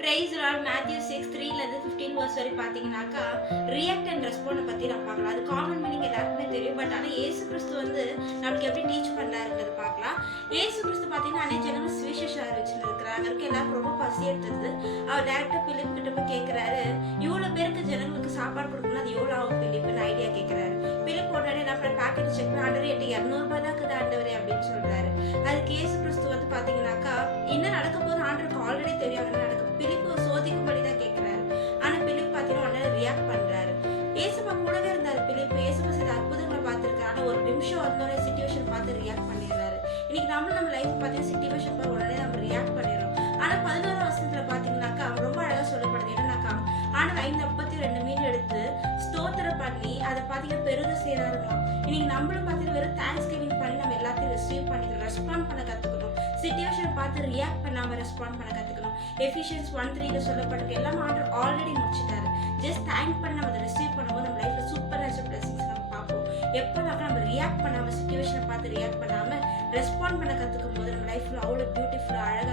Price Lord. Matthew 6:3 15 verse வரை பார்த்தீங்கன்னாக்கா react and ரெஸ்பாண்டை பற்றி நம்ம பார்க்கலாம். அது காமன் மீனிங் எல்லாருக்குமே தெரியும். பட் ஆனால் ஏசு கிறிஸ்து வந்து நம்மளுக்கு எப்படி டீச் பண்ணுறாருங்கிறது பார்க்கலாம். ஏசு கிறிஸ்து பார்த்தீங்கன்னா அனைத்து ஜனங்கள் சுவிசேஷம் அறிவிச்சுன்னு இருக்கிறாங்க. இருக்க எல்லாருக்கும் ரொம்ப பசி எடுத்தது. அவர் டேரக்டாக பிலிப் கிட்ட போய் கேட்குறாரு, இவ்வளோ பேருக்கு ஜனங்களுக்கு சாப்பாடு கொடுக்கணும், அது எவ்வளோ ஆகும் பிலிப்னு ஐடியா கேட்குறாரு. பிலிப் உடனே என்ன பண்ண பேக்கெட் செக் பண்ண ஆண்டவர் 200 தான் இருக்குது ஆண்டவரே அப்படின்னு சொல்கிறாரு. அதுக்கு ஏசு கிறிஸ்து வந்து பார்த்தீங்கன்னாக்கா என்ன நடக்க போது ஆண்டருக்கு ஆல்ரெடி தெரியும். என்ன நடக்கும் பிலிப்பு சோதிக்கும்படி தான் கேட்குறாரு. ஆனால் பிலிப் பார்த்தீங்கன்னா உடனே ரியாக்ட் பண்ணுறாரு. ஏசுமா கூடவே இருந்தார் பிலிப். ஏசுமா சில அற்புதங்களை பார்த்துருக்காரு. ஆனால் ஒரு நிமிஷம் வந்தோட சிச்சுவேஷன் பார்த்து ரியாக்ட் பண்ணிடுறாரு. இன்னைக்கு நம்ம லைஃப் பார்த்தீங்கன்னா சிச்சுவேஷன் பார்த்து உடனே நம்ம ரியாக்ட் பண்ணிடுறோம். ஆனால் 11ஆம் வசனத்தில் பார்த்தீங்கன்னாக்கா ரொம்ப அழகாக சொல்லப்படுது. என்னன்னாக்கா ஆனால் 5 மீன் எடுத்து ஸ்தோத்திரம் பண்ணி அதை பார்த்தீங்கன்னா பெருக செய்யறாருங்களாம். இன்னைக்கு நம்மளும் பார்த்தீங்கன்னா வெறும் தேங்க்ஸ் கிவிங் பண்ணி நம்ம எல்லாத்தையும் ரிசீவ் பண்ணிக்கணும், ரெஸ்பாண்ட் பண்ண கற்றுக்கணும். சிச்சுவேஷனை பார்த்து ரியாக்ட் பண்ணாமல் ரெஸ்பாண்ட் பண்ண கற்றுக்கணும். எஃபிஷியன்ஸ் 1:3 சொல்லப்பட்டிருக்கு. எல்லாம் ஆண்டவர் ஆல்ரெடி முடிச்சுட்டாரு. ஜஸ்ட் தேங்க் பண்ணி நம்ம அதை ரிசீவ் பண்ணும்போது நம்ம லைஃப்ல சூப்பர் நேச்சுரல் பிளஸிங்ஸ் நம்ம பார்ப்போம். எப்போனாக்கா நம்ம ரியாக்ட் பண்ணாமல் சிச்சுவேஷனை பார்த்து ரியாக்ட் பண்ணாமல் ரெஸ்பாண்ட் பண்ண கற்றுக்கும் போது நம்ம லைஃப்ல அவ்வளோ பியூட்டிஃபுல்லாக அழகாக